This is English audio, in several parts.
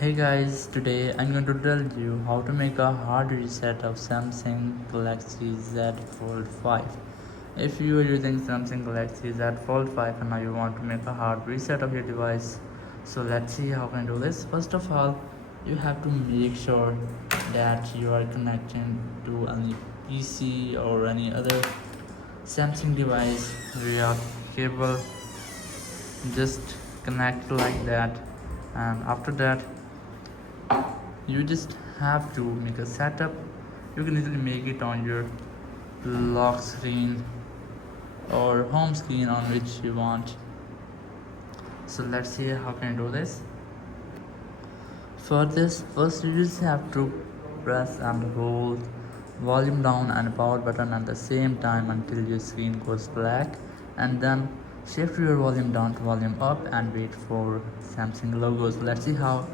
Hey guys, today I'm going to tell you how to make a hard reset of Samsung Galaxy Z Fold 5. If you are using Samsung Galaxy Z Fold 5 and now you want to make a hard reset of your device, so let's see how can do this. First of all, you have to make sure that you are connecting to any PC or any other Samsung device via cable. Just connect like that, and after that you just have to make a setup. You can easily make it on your lock screen or home screen on which you want. So let's see how can I do this. For this, first you just have to press and hold volume down and power button at the same time until your screen goes black, and then shift your volume down to volume up and wait for Samsung logos. Let's see how.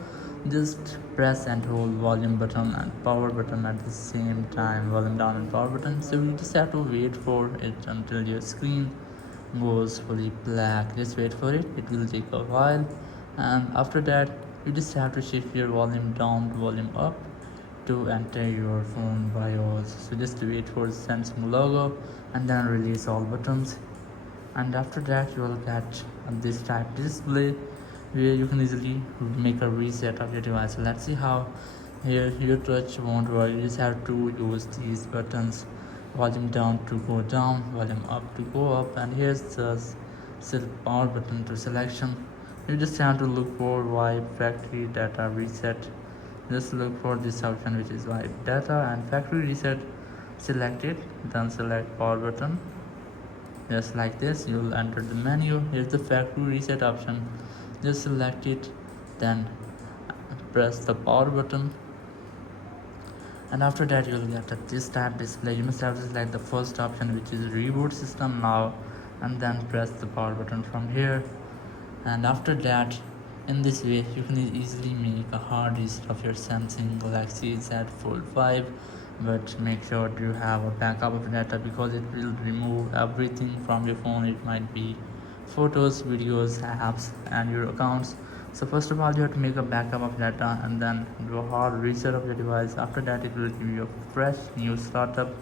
Just press and hold volume button and power button at the same time, volume down and power button. So you just have to wait for it until your screen goes fully black. Just wait for it, it will take a while, and after that you just have to shift your volume down to volume up to enter your phone BIOS. So just wait for Samsung logo and then release all buttons, and after that you will get this type display where you can easily make a reset of your device. Let's see how. Here your touch won't work, you just have to use these buttons: volume down to go down, volume up to go up, and here's the power button to selection. You just have to look for wipe factory data reset. Just look for this option, which is wipe data and factory reset. Select it, then select power button. Just like this, you will enter the menu. Here's the factory reset option. Just select it, then press the power button, and after that you'll get this type display. You must have to select the first option, which is reboot system now, and then press the power button from here. And after that, in this way you can easily make a hard reset of your Samsung Galaxy Z Fold 5. But make sure you have a backup of data, because it will remove everything from your phone. It might be photos, videos, apps, and your accounts. So first of all you have to make a backup of data and then do a hard reset of your device. After that it will give you a fresh new startup.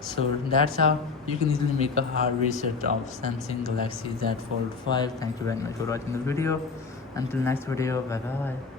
So that's how you can easily make a hard reset of Samsung Galaxy Z Fold 5. Thank you very much for watching this video. Until next video, bye bye.